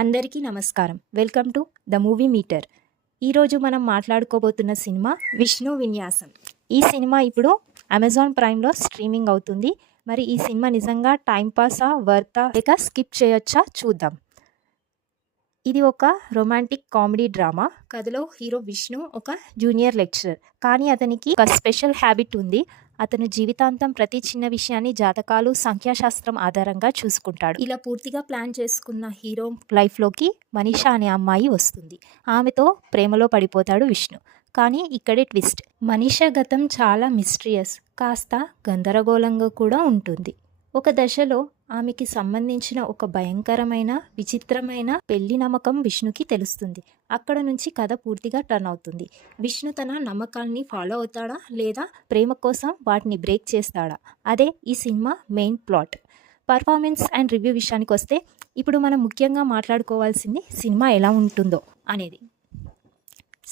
అందరికీ నమస్కారం. Welcome to the movie meter. ఈరోజు మనం మాట్లాడుకోబోతున్న సినిమా విష్ణు విన్యాసం. ఈ సినిమా ఇప్పుడు అమెజాన్ ప్రైమ్లో స్ట్రీమింగ్ అవుతుంది. మరి ఈ సినిమా నిజంగా టైంపాసా, వర్తా లేక స్కిప్ చేయొచ్చా చూద్దాం. ఇది ఒక రొమాంటిక్ కామెడీ డ్రామా. కథలో హీరో విష్ణు ఒక జూనియర్ లెక్చరర్, కానీ అతనికి ఒక స్పెషల్ హ్యాబిట్ ఉంది. అతను జీవితాంతం ప్రతి చిన్న విషయాన్ని జాతకాలు, సంఖ్యాశాస్త్రం ఆధారంగా చూసుకుంటాడు. ఇలా పూర్తిగా ప్లాన్ చేసుకున్న హీరో లైఫ్లోకి మనీషా అనే అమ్మాయి వస్తుంది. ఆమెతో ప్రేమలో పడిపోతాడు విష్ణు. కానీ ఇక్కడే ట్విస్ట్. మనీషా గతం చాలా మిస్టీరియస్, కాస్త గందరగోళంగా కూడా ఉంటుంది. ఒక దశలో ఆమెకి సంబంధించిన ఒక భయంకరమైన, విచిత్రమైన పెళ్లి నమ్మకం విష్ణుకి తెలుస్తుంది. అక్కడ నుంచి కథ పూర్తిగా టర్న్ అవుతుంది. విష్ణు తన నమ్మకాల్ని ఫాలో అవుతాడా, లేదా ప్రేమ కోసం వాటిని బ్రేక్ చేస్తాడా? అదే ఈ cinema main plot. Performance and review విషయానికి వస్తే, ఇప్పుడు మనం ముఖ్యంగా మాట్లాడుకోవాల్సింది సినిమా ఎలా ఉంటుందో అనేది.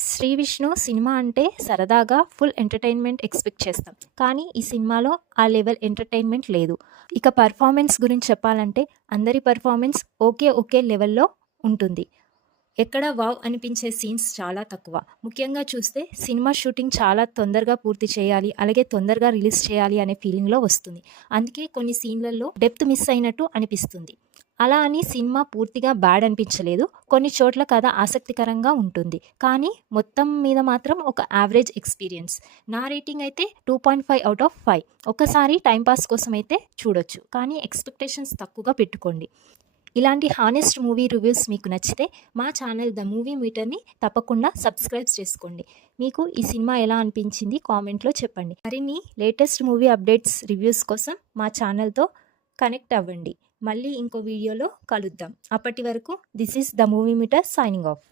శ్రీ విష్ణు సినిమా అంటే సరదాగా ఫుల్ ఎంటర్టైన్మెంట్ ఎక్స్పెక్ట్ చేస్తాం, కానీ ఈ సినిమాలో ఆ లెవెల్ ఎంటర్టైన్మెంట్ లేదు. ఇక పర్ఫార్మెన్స్ గురించి చెప్పాలంటే అందరి పర్ఫార్మెన్స్ ఒకే లెవెల్లో ఉంటుంది. ఎక్కడ వావ్ అనిపించే సీన్స్ చాలా తక్కువ. ముఖ్యంగా చూస్తే సినిమా షూటింగ్ చాలా తొందరగా పూర్తి చేయాలి, అలాగే తొందరగా రిలీజ్ చేయాలి అనే ఫీలింగ్లో వస్తుంది. అందుకే కొన్ని సీన్లలో డెప్త్ మిస్ అయినట్టు అనిపిస్తుంది. అలా అని సినిమా పూర్తిగా బ్యాడ్ అనిపించలేదు. కొన్ని చోట్ల కథ ఆసక్తికరంగా ఉంటుంది, కానీ మొత్తం మీద మాత్రం ఒక యావరేజ్ ఎక్స్పీరియన్స్. నా రేటింగ్ అయితే 2.5/5. ఒకసారి టైంపాస్ కోసం అయితే చూడొచ్చు, కానీ ఎక్స్పెక్టేషన్స్ తక్కువగా పెట్టుకోండి. ఇలాంటి హానెస్ట్ మూవీ రివ్యూస్ మీకు నచ్చితే మా ఛానల్ ద మూవీ మీటర్ని తప్పకుండా సబ్స్క్రైబ్ చేసుకోండి. మీకు ఈ సినిమా ఎలా అనిపించింది కామెంట్లో చెప్పండి. మరిన్ని లేటెస్ట్ మూవీ అప్డేట్స్, రివ్యూస్ కోసం మా ఛానల్తో కనెక్ట్ అవ్వండి. మళ్ళీ ఇంకో వీడియోలో కలుద్దాం. అప్పటి వరకు this is the movie meter signing of.